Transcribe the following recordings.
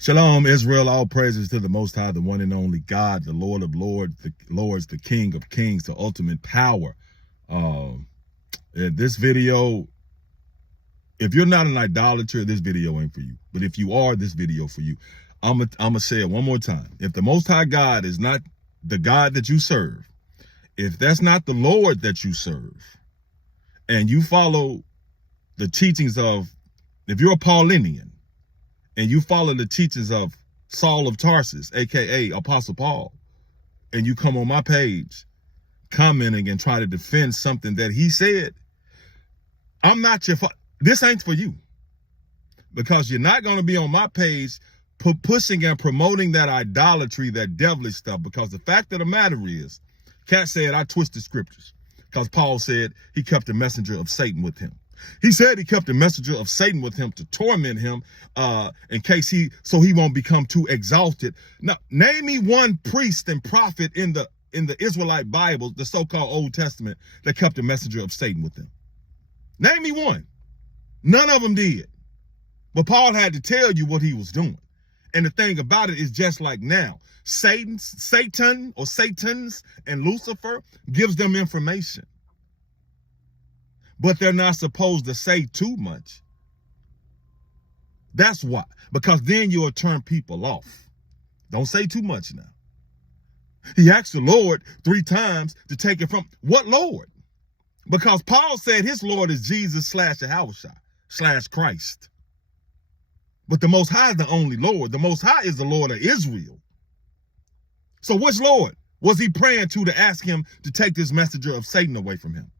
Shalom, Israel. All praises to the Most High, the one and only God, the Lord of Lords, the King of Kings, the ultimate power. This video, if you're not an idolater, this video ain't for you. But if you are, this video for you. I'm gonna say it one more time. If the Most High God is not the God that you serve, if that's not the Lord that you serve, and you follow the teachings of, if you're a Paulinian, and you follow the teachings of Saul of Tarsus, aka Apostle Paul, and you come on my page commenting and try to defend something that he said, I'm not your this ain't for you, because you're not going to be on my page pushing and promoting that idolatry, that devilish stuff. Because the fact of the matter is, Cat said I twisted scriptures, because Paul said he kept a messenger of Satan with him. He said he kept a messenger of Satan with him to torment him, in case he won't become too exalted. Now, name me one priest and prophet in the Israelite Bible, the so-called Old Testament, that kept a messenger of Satan with them. Name me one. None of them did. But Paul had to tell you what he was doing. And the thing about it is, just like now, Satan or Satans and Lucifer gives them information. But they're not supposed to say too much. That's why. Because then you'll turn people off. Don't say too much now. He asked the Lord 3 times to take it from, what Lord? Because Paul said his Lord is Jesus / Christ. But the Most High is the only Lord. The Most High is the Lord of Israel. So which Lord was he praying to ask him to take this messenger of Satan away from him?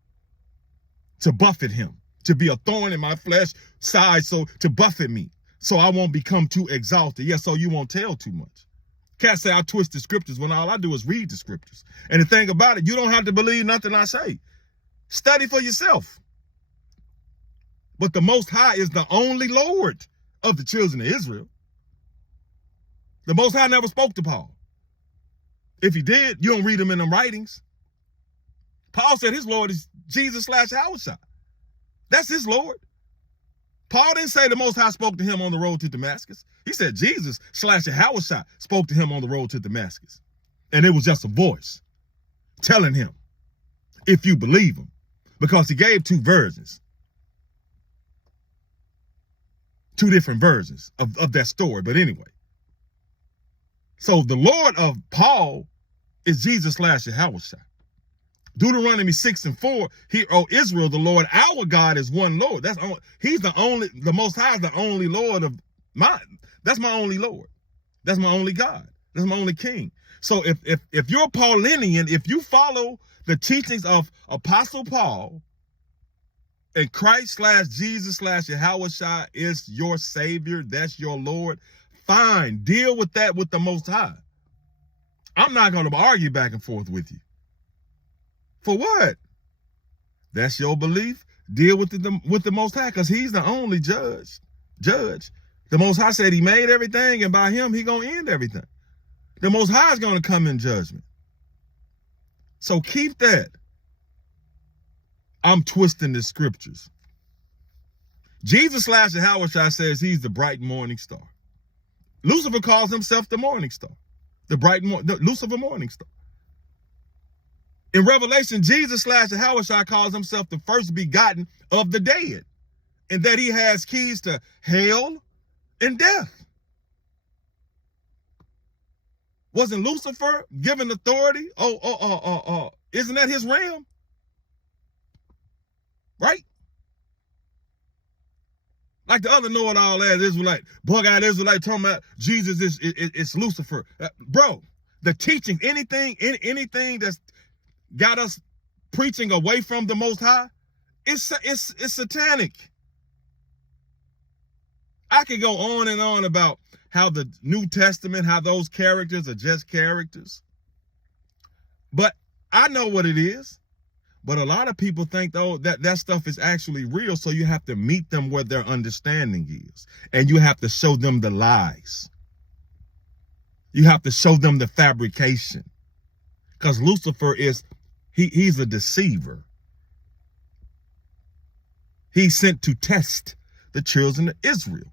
To buffet him, to be a thorn in my flesh side, so to buffet me, so I won't become too exalted. Yeah, so you won't tell too much. Can't say I twist the scriptures when all I do is read the scriptures. And the thing about it, you don't have to believe nothing I say. Study for yourself. But the Most High is the only Lord of the children of Israel. The Most High never spoke to Paul. If he did, you don't read them in them writings. Paul said his Lord is Jesus / Yahushua. That's his Lord. Paul didn't say the Most High spoke to him on the road to Damascus. He said Jesus / Yahushua spoke to him on the road to Damascus. And it was just a voice telling him, if you believe him. Because he gave 2 versions. 2 different versions of that story. But anyway. So the Lord of Paul is Jesus / Yahushua. Deuteronomy 6:4, hear, O Israel, the Lord our God is one Lord. He's the Most High is the only Lord of mine. That's my only Lord. That's my only God. That's my only King. So if you're a Paulinian, if you follow the teachings of Apostle Paul, and Christ / Jesus / Yahushua is your Savior, that's your Lord, fine, deal with that with the Most High. I'm not going to argue back and forth with you. For what? That's your belief. Deal with the Most High, because he's the only judge. The Most High said he made everything, and by him he gonna end everything. The Most High is gonna come in judgment. So keep that. I'm twisting the scriptures. Jesus / Yahushua says he's the bright morning star. Lucifer calls himself the morning star. The Lucifer morning star. In Revelation, Jesus / Yahushua calls himself the first begotten of the dead, and that he has keys to hell and death. Wasn't Lucifer given authority? Isn't that his realm? Right? Like the other know-it-all ass Israelite, bug-eyed Israelite talking about Jesus is Lucifer. Bro, the teaching, anything that's got us preaching away from the Most High, it's satanic. I could go on and on about how the New Testament, how those characters are just characters. But I know what it is. But a lot of people think, though, that stuff is actually real, so you have to meet them where their understanding is. And you have to show them the lies. You have to show them the fabrication. Because Lucifer he's a deceiver. He's sent to test the children of Israel.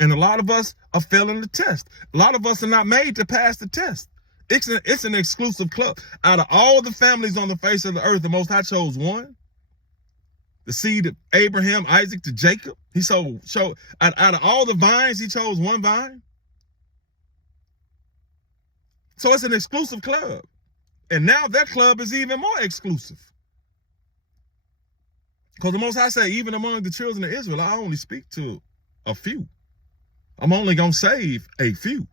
And a lot of us are failing the test. A lot of us are not made to pass the test. It's an exclusive club. Out of all the families on the face of the earth, the Most High chose one. The seed of Abraham, Isaac to Jacob. He showed out of all the vines, he chose one vine. So it's an exclusive club. And now that club is even more exclusive. Because the Most High say, even among the children of Israel, I only speak to a few. I'm only going to save a few.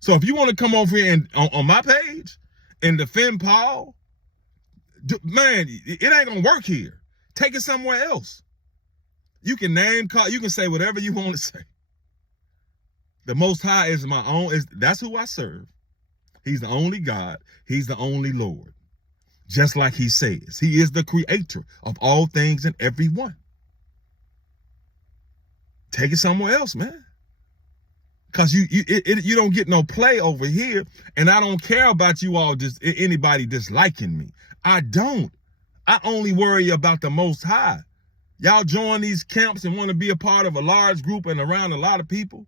So if you want to come over here and on my page and defend Paul, man, it ain't going to work here. Take it somewhere else. You can call, you can say whatever you want to say. The Most High is my own, that's who I serve. He's the only God. He's the only Lord. Just like he says, he is the creator of all things and everyone. Take it somewhere else, man. Because you don't get no play over here. And I don't care about you all, just anybody disliking me. I don't. I only worry about the Most High. Y'all join these camps and want to be a part of a large group and around a lot of people.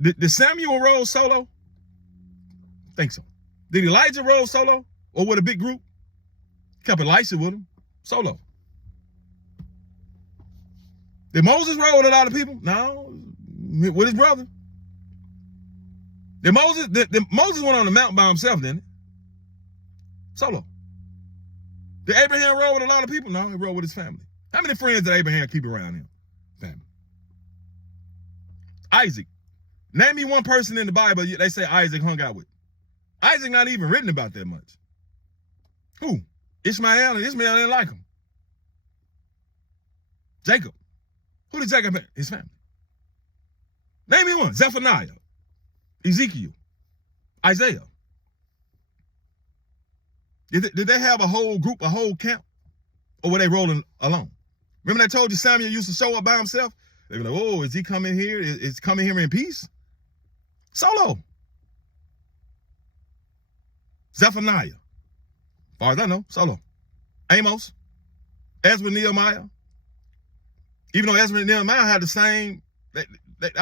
Did Samuel roll solo? Think so. Did Elijah roll solo or with a big group? Kept Elisha with him, solo. Did Moses roll with a lot of people? No, with his brother. Did Moses went on the mountain by himself, didn't he? Solo. Did Abraham roll with a lot of people? No, he rolled with his family. How many friends did Abraham keep around him? Family. Isaac. Name me one person in the Bible they say Isaac hung out with. Isaac not even written about that much. Who? Ishmael, and Ishmael didn't like him. Jacob. Who did Jacob have? His family. Name me one. Zephaniah. Ezekiel. Isaiah. Did they have a whole group, a whole camp? Or were they rolling alone? Remember I told you Samuel used to show up by himself? They were like, oh, is he coming here? Is he coming here in peace? Solo. Zephaniah. As far as I know, solo. Amos. Ezra, Nehemiah. Even though Ezra and Nehemiah had the same, a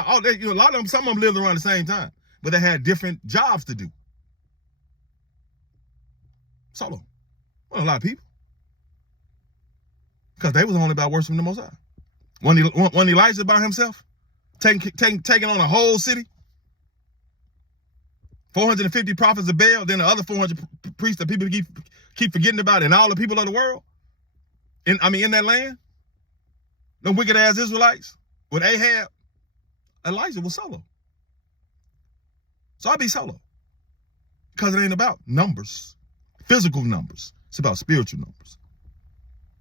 lot of them, some of them lived around the same time, but they had different jobs to do. Solo. Well, a lot of people. Because they was only about worshiping the Most High. When Elijah by himself, taking on a whole city, 450 prophets of Baal, then the other 400 priests that people keep forgetting about, and all the people of the world, in that land, them wicked ass Israelites with Ahab, Elijah was solo. So I'll be solo. Because it ain't about numbers, physical numbers. It's about spiritual numbers.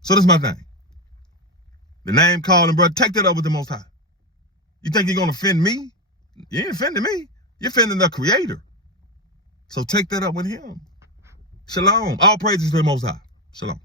So that's my thing. The name calling, bro, take that up with the Most High. You think you're going to offend me? You ain't offending me. You're offending the Creator. So take that up with him. Shalom. All praises to the Most High. Shalom.